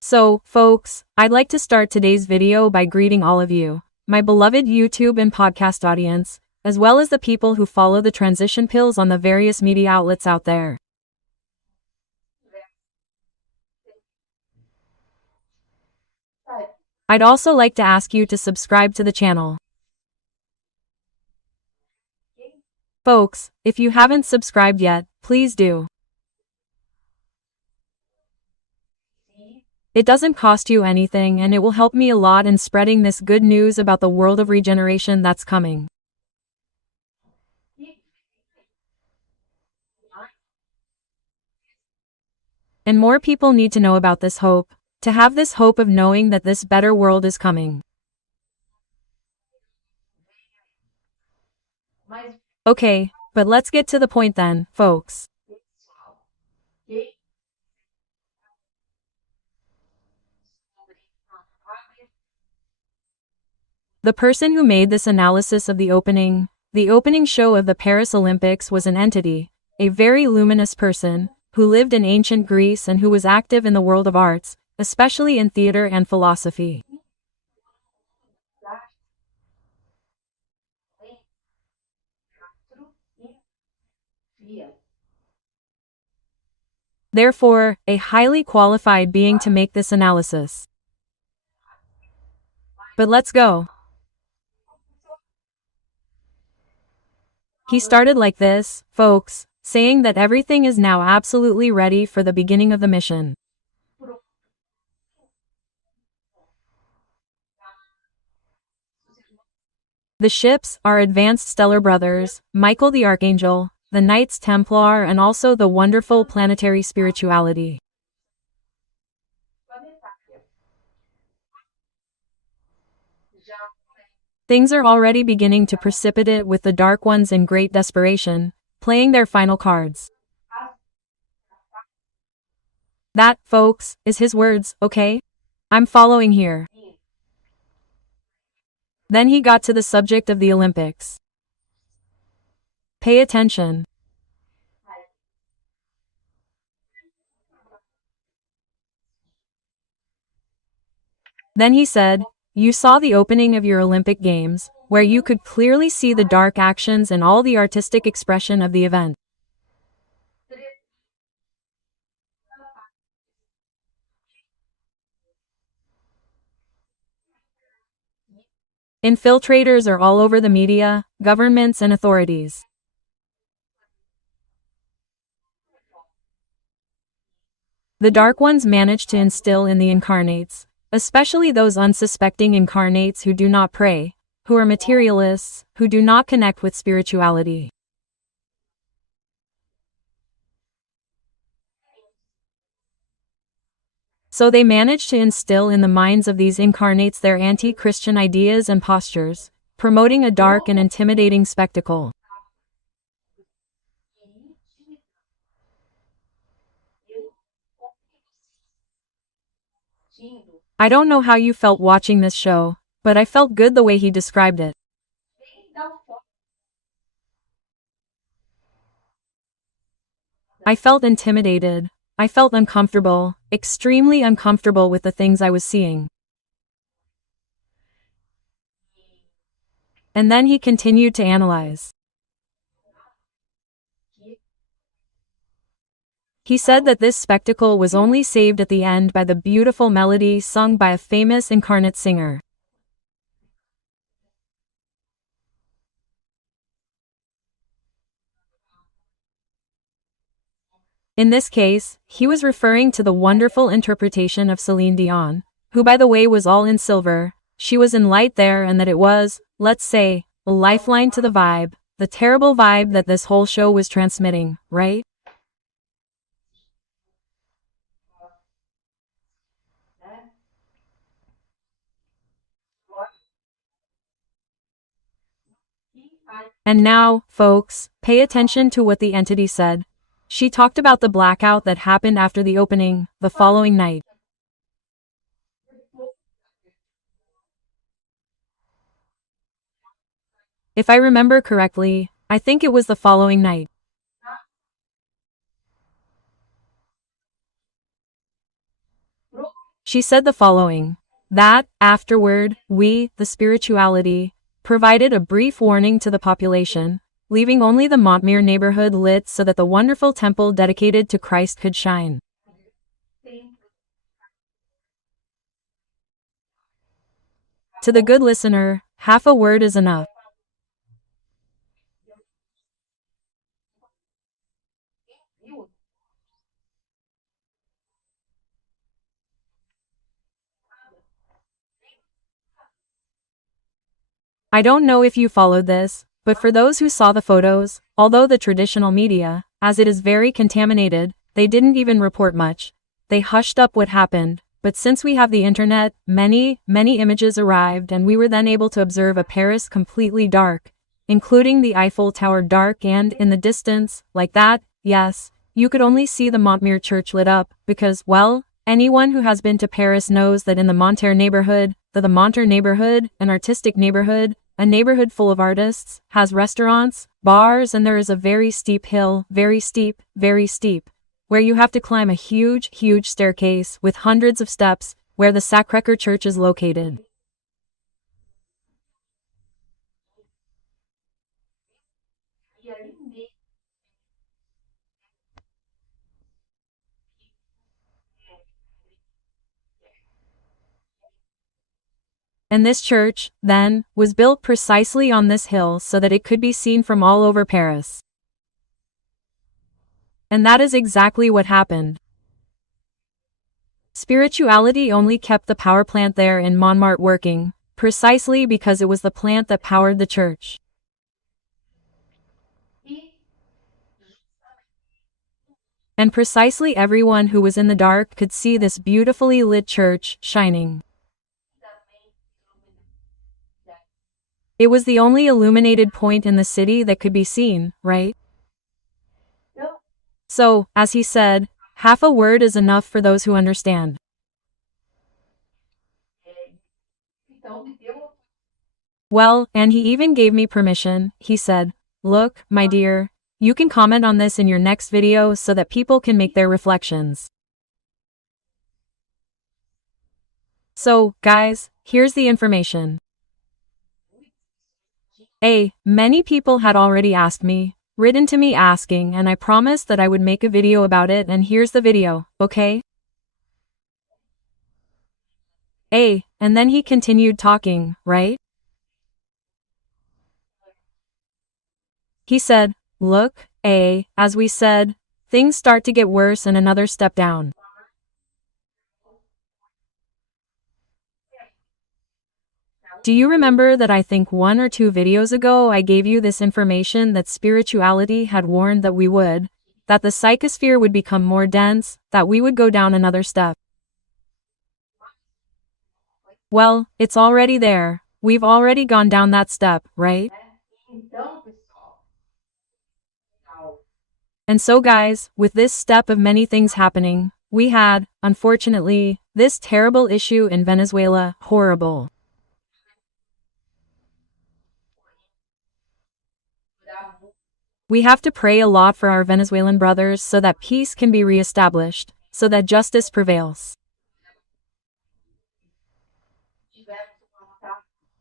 So, folks, I'd like to start today's video by greeting all of you, my beloved YouTube and podcast audience, as well as the people who follow the transition pills on the various media outlets out there. I'd also like to ask you to subscribe to the channel. Folks, if you haven't subscribed yet, please do. It doesn't cost you anything and it will help me a lot in spreading this good news about the world of regeneration that's coming. And more people need to know about this hope, to have this hope of knowing that this better world is coming. Okay, but let's get to the point then, folks. The person who made this analysis of the opening show of the Paris Olympics was an entity, a very luminous person, who lived in ancient Greece and who was active in the world of arts, especially in theater and philosophy. Therefore, a highly qualified being to make this analysis. But let's go. He started like this, folks, saying that everything is now absolutely ready for the beginning of the mission. The ships are advanced stellar brothers, Michael the Archangel, the Knights Templar and also the wonderful planetary spirituality. Things are already beginning to precipitate with the Dark Ones in great desperation, playing their final cards. That, folks, is his words, okay? I'm following here. Then he got to the subject of the Olympics. Pay attention. Then he said, you saw the opening of your Olympic Games, where you could clearly see the dark actions and all the artistic expression of the event. Infiltrators are all over the media, governments and authorities. The Dark Ones manage to instill in the incarnates, especially those unsuspecting incarnates who do not pray, who are materialists, who do not connect with spirituality. So they manage to instill in the minds of these incarnates their anti-Christian ideas and postures, promoting a dark and intimidating spectacle. I don't know how you felt watching this show, but I felt good the way he described it. I felt intimidated. I felt uncomfortable, extremely uncomfortable with the things I was seeing. And then he continued to analyze. He said that this spectacle was only saved at the end by the beautiful melody sung by a famous incarnate singer. In this case, he was referring to the wonderful interpretation of Celine Dion, who by the way was all in silver, she was in light there, and that it was, let's say, a lifeline to the vibe, the terrible vibe that this whole show was transmitting, right? And now, folks, pay attention to what the entity said. She talked about the blackout that happened after the opening, the following night. If I remember correctly, I think it was the following night. She said the following: that, afterward, we, the spirituality, provided a brief warning to the population, leaving only the Montmere neighborhood lit so that the wonderful temple dedicated to Christ could shine. To the good listener, half a word is enough. I don't know if you followed this, but for those who saw the photos, although the traditional media, as it is very contaminated, they didn't even report much. They hushed up what happened, but since we have the internet, many images arrived, and we were then able to observe a Paris completely dark, including the Eiffel Tower dark, and, in the distance, like that, yes, you could only see the Montmere church lit up, because, well, anyone who has been to Paris knows that in the Montmere neighborhood, the Montmere neighborhood, an artistic neighborhood, a neighborhood full of artists, has restaurants, bars, and there is a very steep hill, very steep, where you have to climb a huge staircase with hundreds of steps, where the Sacré-Cœur church is located. And this church, then, was built precisely on this hill so that it could be seen from all over Paris. And that is exactly what happened. Spirituality only kept the power plant there in Montmartre working, precisely because it was the plant that powered the church. And precisely everyone who was in the dark could see this beautifully lit church shining. It was the only illuminated point in the city that could be seen, right? So, as he said, half a word is enough for those who understand. Well, and he even gave me permission. He said, "Look, my dear, you can comment on this in your next video so that people can make their reflections." So, guys, here's the information. Many people had already asked me, written to me asking, and I promised that I would make a video about it, and here's the video, okay? And then he continued talking, right? He said, "Look, as we said, things start to get worse and another step down. Do you remember that I think 1 or 2 videos ago I gave you this information that spirituality had warned that we would, that the psychosphere would become more dense, that we would go down another step? Well, it's already there. We've already gone down that step, right? And so guys, with this step of many things happening, we had, unfortunately, this terrible issue in Venezuela, horrible. We have to pray a lot for our Venezuelan brothers so that peace can be reestablished, so that justice prevails.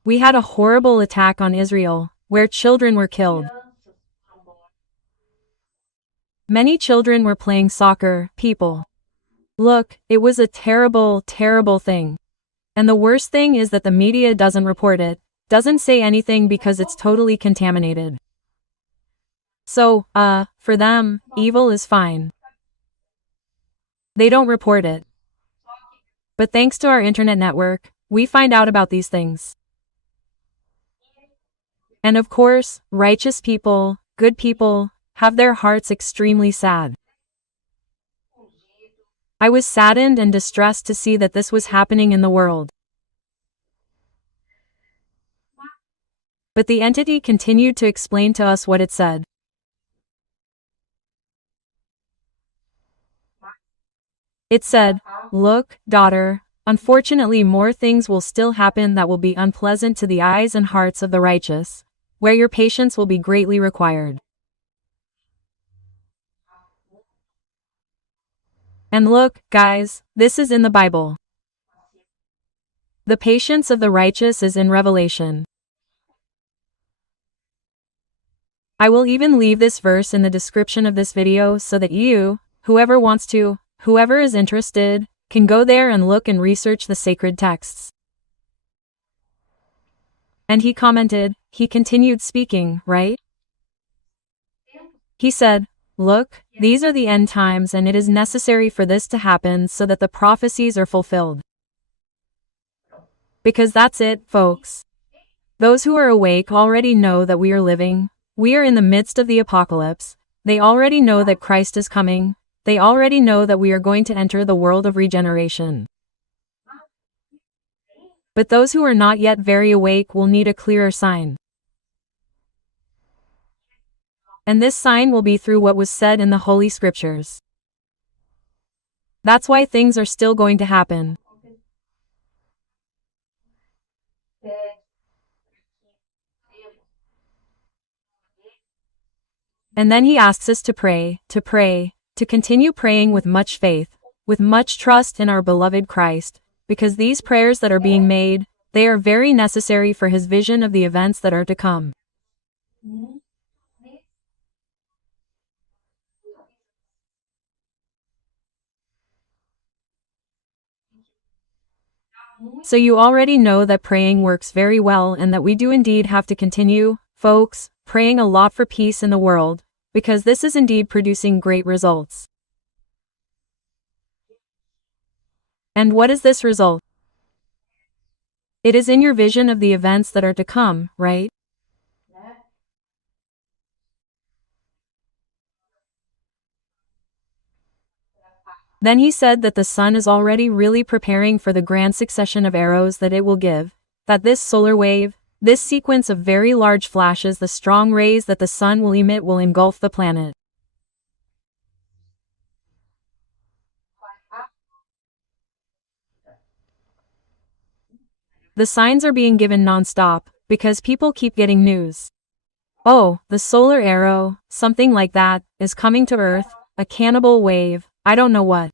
We had a horrible attack on Israel, where children were killed. Many children were playing soccer, people. Look, it was a terrible thing. And the worst thing is that the media doesn't report it, doesn't say anything because it's totally contaminated. So, for them, evil is fine. They don't report it. But thanks to our internet network, we find out about these things. And of course, righteous people, good people, have their hearts extremely sad. I was saddened and distressed to see that this was happening in the world. But the entity continued to explain to us what it said. It said, "Look, daughter, unfortunately more things will still happen that will be unpleasant to the eyes and hearts of the righteous, where your patience will be greatly required. And look, guys, this is in the Bible. The patience of the righteous is in Revelation. I will even leave this verse in the description of this video so that you, whoever wants to, whoever is interested, can go there and look and research the sacred texts." And he commented, he continued speaking, right? He said, "Look, these are the end times and it is necessary for this to happen so that the prophecies are fulfilled." Because that's it, folks. Those who are awake already know that we are in the midst of the apocalypse. They already know that Christ is coming. They already know that we are going to enter the world of regeneration. But those who are not yet very awake will need a clearer sign. And this sign will be through what was said in the Holy Scriptures. That's why things are still going to happen. And then he asks us to pray, to continue praying with much faith, with much trust in our beloved Christ, because these prayers that are being made, they are very necessary for his vision of the events that are to come. So you already know that praying works very well and that we do indeed have to continue, folks, praying a lot for peace in the world, because this is indeed producing great results. And what is this result? It is in your vision of the events that are to come, right? Then he said that the sun is already really preparing for the grand succession of arrows that it will give, that this solar wave, this sequence of very large flashes, the strong rays that the sun will emit will engulf the planet. The signs are being given non-stop, because people keep getting news. Oh, the solar arrow, something like that, is coming to Earth, a cannibal wave, I don't know what.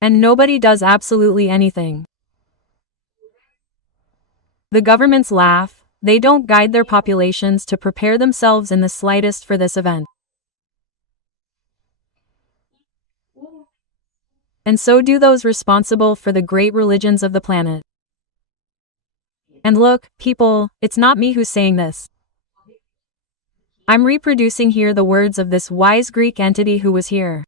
And nobody does absolutely anything. The governments laugh, they don't guide their populations to prepare themselves in the slightest for this event. And so do those responsible for the great religions of the planet. And look, people, it's not me who's saying this. I'm reproducing here the words of this wise Greek entity who was here.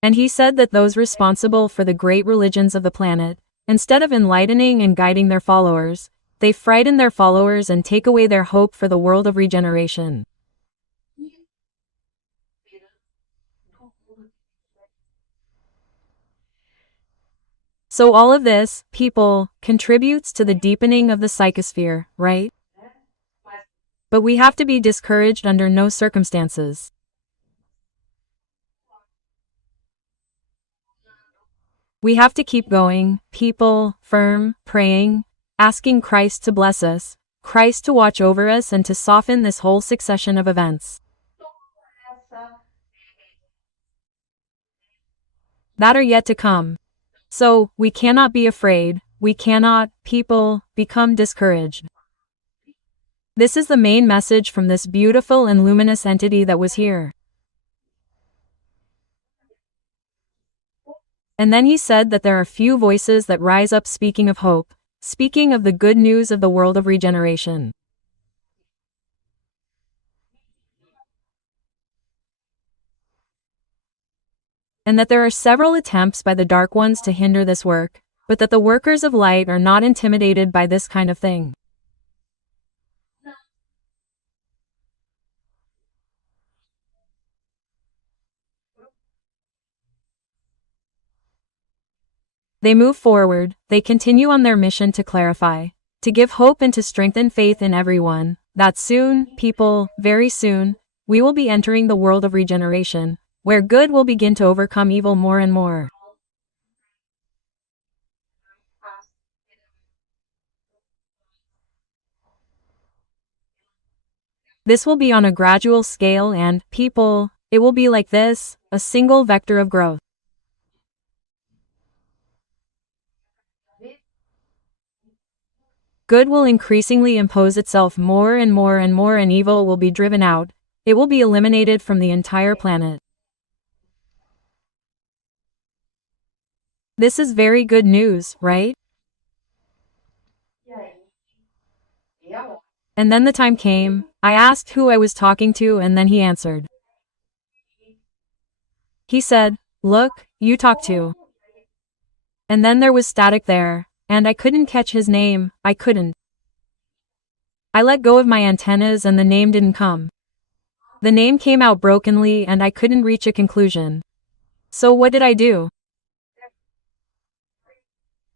And he said that those responsible for the great religions of the planet, instead of enlightening and guiding their followers, they frighten their followers and take away their hope for the world of regeneration. So all of this, people, contributes to the deepening of the psychosphere, right? But we have to be discouraged under no circumstances. We have to keep going, people, firm, praying, asking Christ to bless us, Christ to watch over us and to soften this whole succession of events that are yet to come. So, we cannot be afraid, we cannot, people, become discouraged. This is the main message from this beautiful and luminous entity that was here. And then he said that there are few voices that rise up speaking of hope, speaking of the good news of the world of regeneration. and that there are several attempts by the Dark Ones to hinder this work, but that the workers of light are not intimidated by this kind of thing. They move forward, they continue on their mission to clarify, to give hope and to strengthen faith in everyone, that soon, people, very soon, we will be entering the world of regeneration, where good will begin to overcome evil more and more. This will be on a gradual scale and, people, it will be like this, a single vector of growth. Good will increasingly impose itself more and more and more, and evil will be driven out. It will be eliminated from the entire planet. This is very good news, right? And then the time came. I asked who I was talking to, and then he answered. He said, "Look, you talk to." And then there was static there, and I couldn't catch his name, I couldn't. I let go of my antennas and the name didn't come. The name came out brokenly and I couldn't reach a conclusion. So what did I do?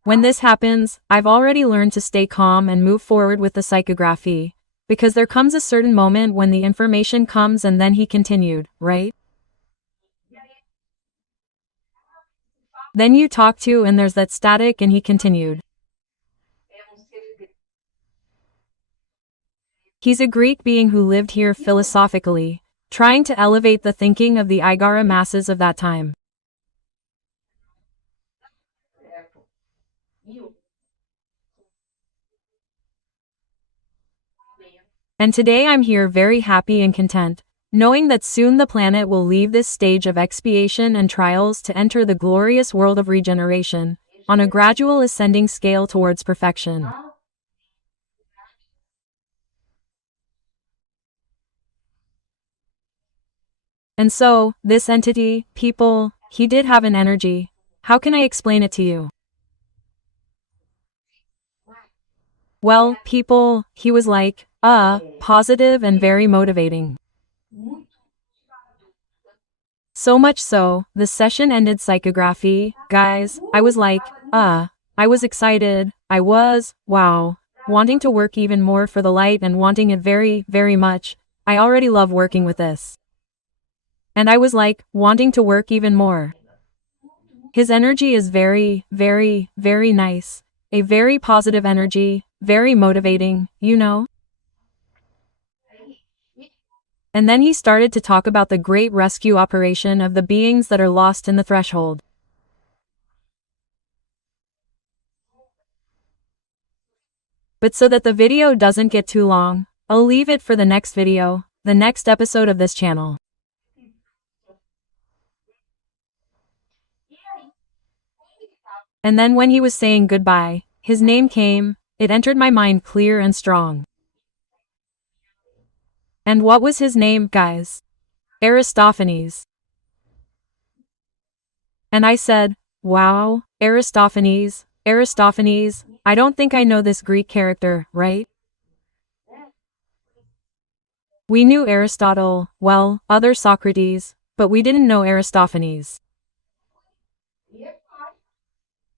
When this happens, I've already learned to stay calm and move forward with the psychography, because there comes a certain moment when the information comes, and then he continued, right? Then you talk to and there's that static, and he continued. He's a Greek being who lived here philosophically, trying to elevate the thinking of the Igara masses of that time. And today I'm here very happy and content, knowing that soon the planet will leave this stage of expiation and trials to enter the glorious world of regeneration, on a gradual ascending scale towards perfection. And so, this entity, people, he did have an energy. How can I explain it to you? Well, people, he was like, positive and very motivating. So much so, the session ended psychography, guys, I was like, I was excited, I was, wow, wanting to work even more for the light and wanting it very, very much. I already love working with this. And I was like, wanting to work even more. His energy is very, very, very nice. A very positive energy, very motivating, you know? And then he started to talk about the great rescue operation of the beings that are lost in the threshold. But so that the video doesn't get too long, I'll leave it for the next video, the next episode of this channel. And then when he was saying goodbye, his name came, it entered my mind clear and strong. And what was his name, guys? Aristophanes. And I said, wow, Aristophanes, Aristophanes, I don't think I know this Greek character, right? We knew Aristotle, well, other Socrates, but we didn't know Aristophanes.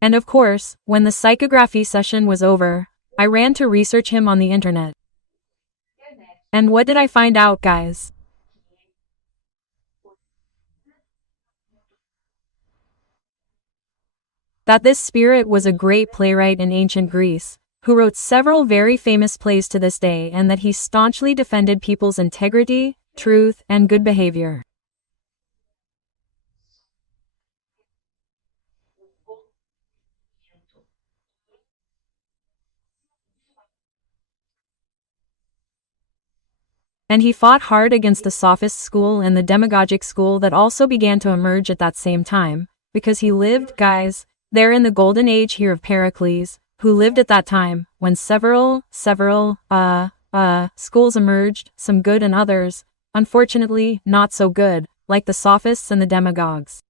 And of course, when the psychography session was over, I ran to research him on the internet. And what did I find out, guys? That this spirit was a great playwright in ancient Greece, who wrote several very famous plays to this day, and that he staunchly defended people's integrity, truth, and good behavior. And he fought hard against the sophist school and the demagogic school that also began to emerge at that same time, because he lived, guys, there in the golden age here of Pericles, who lived at that time, when several schools emerged, some good and others, unfortunately, not so good, like the sophists and the demagogues.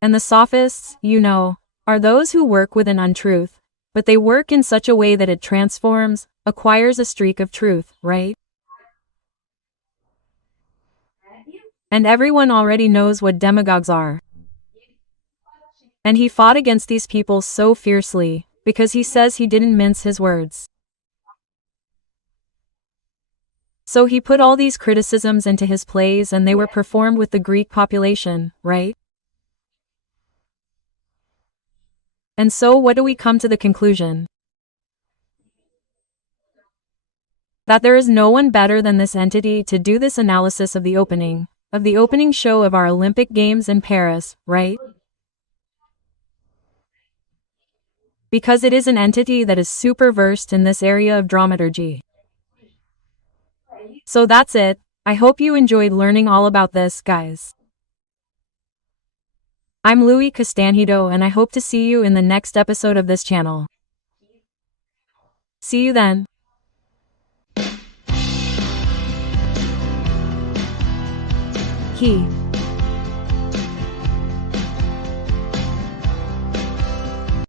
And the sophists, are those who work with an untruth, but they work in such a way that it transforms, acquires a streak of truth, right? And everyone already knows what demagogues are. And he fought against these people so fiercely, because he says he didn't mince his words. So he put all these criticisms into his plays and they were performed with the Greek population, right? And so what do we come to the conclusion? That there is no one better than this entity to do this analysis of the opening show of our Olympic Games in Paris, right? Because it is an entity that is super versed in this area of dramaturgy. So that's it. I hope you enjoyed learning all about this, guys. I'm Louise Castanhedo and I hope to see you in the next episode of this channel. See you then. He